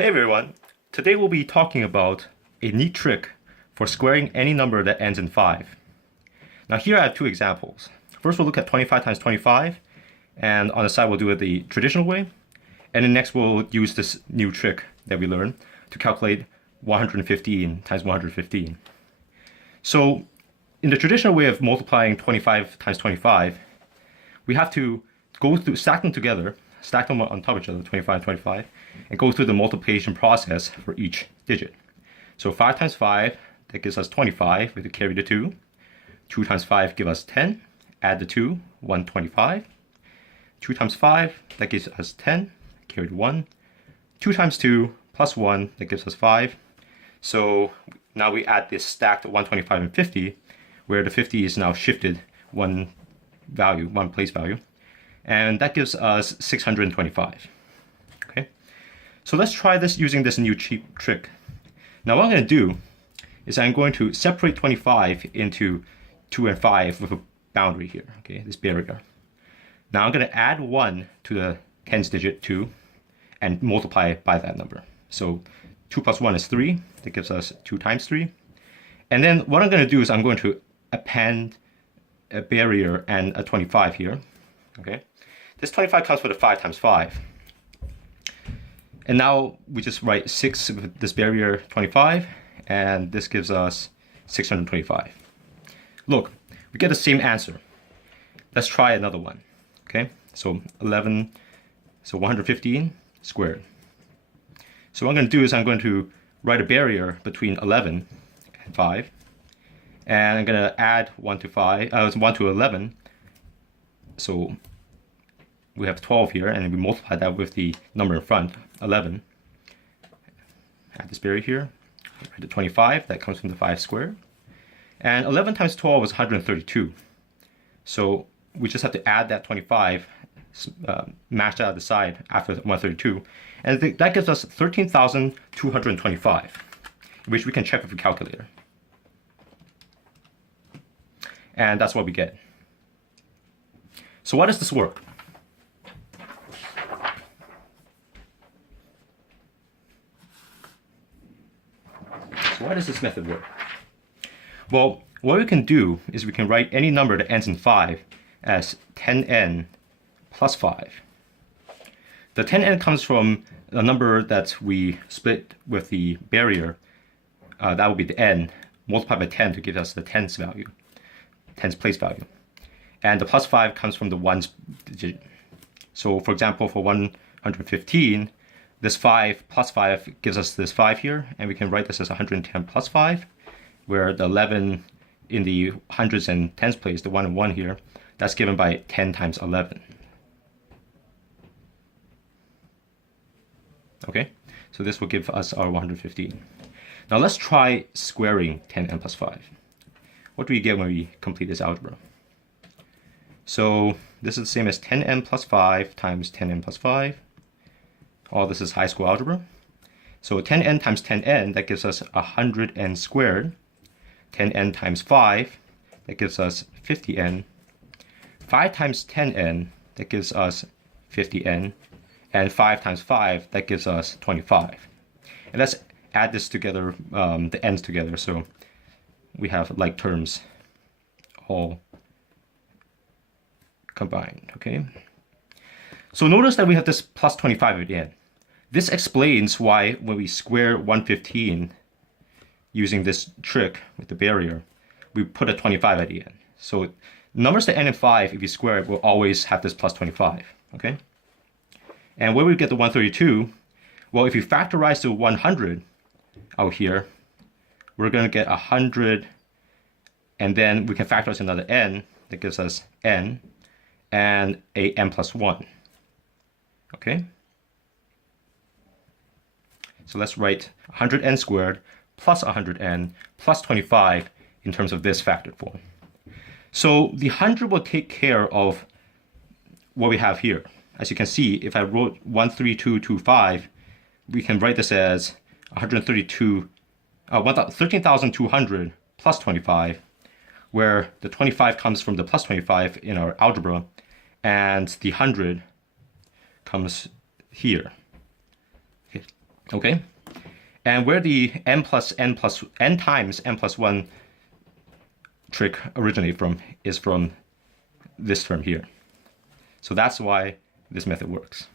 Hey everyone, today we'll be talking about a neat trick for squaring any number that ends in 5. Now here I have two examples. First we'll look at 25 times 25, and on the side we'll do it the traditional way, and then next we'll use this new trick that we learned to calculate 115 times 115. So in the traditional way of multiplying 25 times 25, we have to go through, stack them on top of each other, 25 and 25, and go through the multiplication process for each digit. So 5 times 5, that gives us 25, we have to carry the 2. 2 times 5 gives us 10, add the 2, 125. 2 times 5, that gives us 10, carry the 1. 2 times 2 plus 1, that gives us 5. So now we add this stacked 125 and 50, where the 50 is now shifted one place value. And that gives us 625. Okay, so let's try this using this new cheap trick. Now what I'm going to do is I'm going to separate 25 into 2 and 5 with a boundary here, okay, this barrier. Now I'm going to add 1 to the tens digit 2 and multiply by that number. So 2 plus 1 is 3, that gives us 2 times 3. And then what I'm going to do is I'm going to append a barrier and a 25 here. Okay, this 25 comes with a 5 times 5. And now we just write 6 with this barrier 25, and this gives us 625. Look, we get the same answer. Let's try another one. Okay, so 115 squared. So what I'm going to do is I'm going to write a barrier between 11 and 5, and I'm going to add 1 to 11. So we have 12 here, and we multiply that with the number in front, 11. Add this barrier here, write the 25, that comes from the 5 squared. And 11 times 12 is 132. So we just have to add that 25, match that out the side after 132. And that gives us 13,225, which we can check with a calculator. And that's what we get. So why does this work? So why does this method work? Well, what we can do is we can write any number that ends in 5 as 10n plus 5. The 10n comes from a number that we split with the barrier. That would be the n, multiplied by 10 to give us the tens place value. And the plus 5 comes from the ones digit. So for example, for 115, this 5 plus 5 gives us this 5 here, and we can write this as 110 plus 5, where the 11 in the hundreds and tens place, the 1 and 1 here, that's given by 10 times 11. Okay, so this will give us our 115. Now let's try squaring 10n plus 5. What do we get when we complete this algebra? So this is the same as 10n plus 5 times 10n plus 5. All this is high school algebra. So 10n times 10n, that gives us 100n squared. 10n times 5, that gives us 50n. 5 times 10n, that gives us 50n. And 5 times 5, that gives us 25. And let's add this together, the n's together, so we have like terms all combined, okay? So notice that we have this plus 25 at the end. This explains why when we square 115 using this trick with the barrier, we put a 25 at the end. So numbers that end in 5, if you square it, will always have this plus 25, okay? And where we get the 132, well, if you factorize to 100 out here, we're going to get 100, and then we can factorize another n, that gives us n, and a n plus 1, okay? So let's write 100n squared plus 100n plus 25 in terms of this factored form. So the 100 will take care of what we have here. As you can see, if I wrote 13225, we can write this as 13,200 plus 25, where the 25 comes from the plus 25 in our algebra, and the 100 comes here. Okay. Okay? And where the n times n plus 1 trick originate from is from this term here. So that's why this method works.